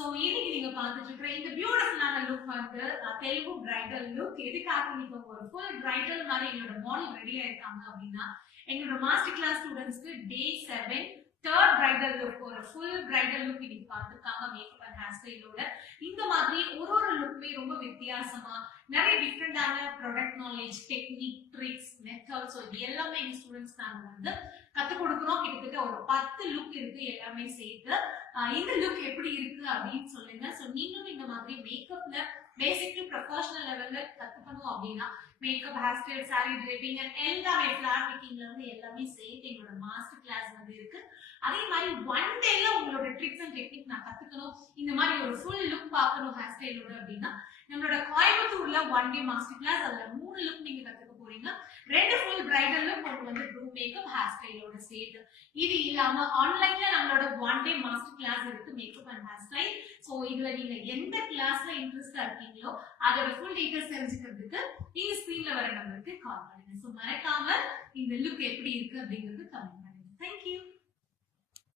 So இன்னைக்கு நீங்க பார்த்துட்டு இருக்கிற இந்த பியூட்டிஃபுல்லான லுக் வந்து தெலுங்கு பிரைடல் லுக். எதுக்காக நீங்க ஒரு ஃபுல் பிரைடல் மாதிரி எங்களோட மாடல் ரெடியா இருக்காங்க அப்படின்னா, எங்களோட மாஸ்டர் கிளாஸ் ஸ்டூடெண்ட்ஸ்க்கு டே 7 தேர்ட் பிரைடல் லுக், ஒரு ஃபுல் பிரைடல் லுக் இன்னைக்கு பார்த்துருக்காங்க. மேக்கப் அண்ட் ஹேர் ஸ்டைலோட இந்த மாதிரி ஒரு லுக்குமே ரொம்ப வித்தியாசமா நிறைய டிஃப்ரெண்டான product knowledge, technique, tricks, method, so இது எல்லாமே எங்க ஸ்டூடெண்ட்ஸ் நாங்கள் வந்து கற்றுக் கொடுக்குறோம். கிட்டத்தட்ட ஒரு 10 லுக் இருக்கு எல்லாமே சேர்த்து. இந்த லுக் எப்படி இருக்கு அப்படின்னு சொல்லுங்க. ஸோ நீங்களும் இந்த மாதிரி மேக்கப்ல பேசிக் டு ப்ரொஃபஷனல் லெவல்ல கத்துக்கணும் அப்படின்னா makeup, hair style, sorry டிரைப்பிங் and எல்லாமே ஃபிளார் மேக்கிங்ல இருந்து எல்லாமே சேர்த்து எங்களோட மாஸ்டர் கிளாஸ் வந்து இருக்கு. அதே மாதிரி ஒன் டேல உங்களோட ட்ரிக்ஸ் அண்ட் டெக்னிக் நான் கத்துக்கணும், இந்த மாதிரி ஒரு ஃபுல் லுக் பார்க்கணும் ஹேர் ஸ்டைலோட அப்படின்னா நம்மளோட கோயம்புத்தூர்ல ஒன் டே மாஸ்டர் கிளாஸ், அதுல 3 லுக் நீங்க கத்துக்க போறீங்க. 2 ஃபுல் பிரைடல் லுக், ஒன்று வந்து ப்ரூம் மேக்கப் ஹேர் ஸ்டைலோட சேர்த்து. இது இல்லாம ஆன்லைன்ல நம்மளோட ஒன் டே மாஸ்டர் கிளாஸ் இருக்கு, makeup and hair style. So இதுல நீங்க எந்த கிளாஸ்ல இன்ட்ரெஸ்டா இருக்கீங்களோ அதோட ஃபுல் டீடைல்ஸ் தெரிஞ்சுக்கிறதுக்கு நீங்க ஸ்கிரீன்ல வர நம்பருக்கு கால் பண்ணுங்க. ஸோ மறக்காம இந்த லுக் எப்படி இருக்கு அப்படிங்கிறது கமெண்ட் பண்ணுங்க. தேங்க்யூ.